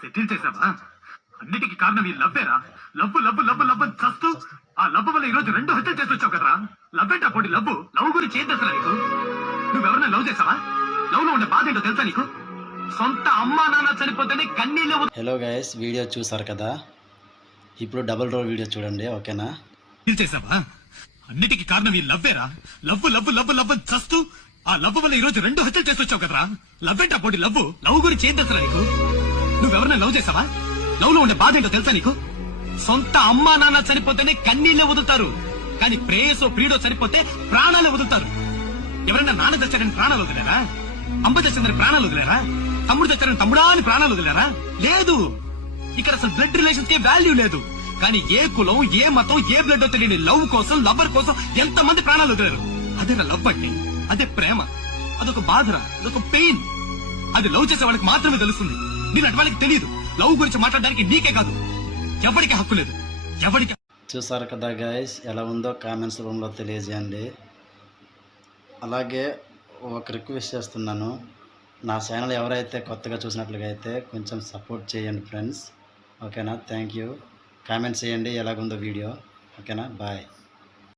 Settle చేసావా? అన్నిటికీ కారణం ఈ లవ్వేరా. లవ్ లవ్ లవ్ లవ్ అని చస్తూ ఆ లవ్ వల్ల ఈ రోజు 2 హత్యలు చేసి వచ్చావు కదరా. లవ్ ఏంటా పోటీ? లవ్ గురించి ఏం తెలుసా నీకు? నువ్వెవరైనా లవ్ చేసావా? లవ్ లో ఉండే బాధ ఏంటో తెలుసా నీకు? సొంత అమ్మా నాన్న చనిపోతేనే కన్నీళ్ళు. హలో గైస్, వీడియో చూసారు కదా, ఇప్పుడు డబుల్ రోల్ వీడియో చూడండి, ఓకేనా? చేసావా? అన్నిటికీ కారణం ఈ లవ్వేరా. లవ్ లవ్ లవ్ లవ్ అని చస్తూ ఆ లవ్ వల్ల ఈ రోజు 2 హత్యలు చేసి వచ్చావు కదరా. లవ్ ఏంటా పోటీ? లవ్ గురించి ఏం తెలుసా నీకు? నువ్వెవరైనా లవ్ చేసావా? లవ్ లో ఉండే బాధ ఏంటో తెలుసా నీకు? సొంత అమ్మా నాన్న చనిపోతేనే కన్నీళ్ళే వదులుతారు, కానీ ప్రేయసో ప్రియుడో చనిపోతే ప్రాణాలే వదులుతారు. ఎవరైనా నాన్న తెచ్చారని ప్రాణాలు వదిలేరా? అమ్మ తెచ్చిందని ప్రాణాలు వదిలేరా? తమ్ముడు తెచ్చారని తమ్ముడా అని ప్రాణాలు వదిలేరా? లేదు. ఇక్కడ అసలు బ్లడ్ రిలేషన్స్ కి వాల్యూ లేదు. కానీ ఏ కులం, ఏ మతం, ఏ బ్లడ్ తెలియని లవ్ కోసం, లవర్ కోసం ఎంత మంది ప్రాణాలు వదిలేరు. అదే లవ్ అంటే, అదే ప్రేమ. అదొక బాధరా, అదొక పెయిన్. అది లవ్ చేసే వాళ్ళకి మాత్రమే తెలుస్తుంది. నేను అటు వాళ్ళకి తెలియదు. లవ్ గురించి మాట్లాడడానికి నీకే కాదు, ఎవరికి హక్కు లేదు. ఎవరికి. చూసారు కదా గైస్, ఎలా ఉందో కామెంట్స్ రూమ్లో తెలియజేయండి. అలాగే ఒక రిక్వెస్ట్ చేస్తున్నాను, నా ఛానల్ ఎవరైతే కొత్తగా చూసినట్లుగా అయితే కొంచెం సపోర్ట్ చేయండి ఫ్రెండ్స్, ఓకేనా? Thank you. కామెంట్స్ చేయండి ఎలాగుందో వీడియో, ఓకేనా? బాయ్.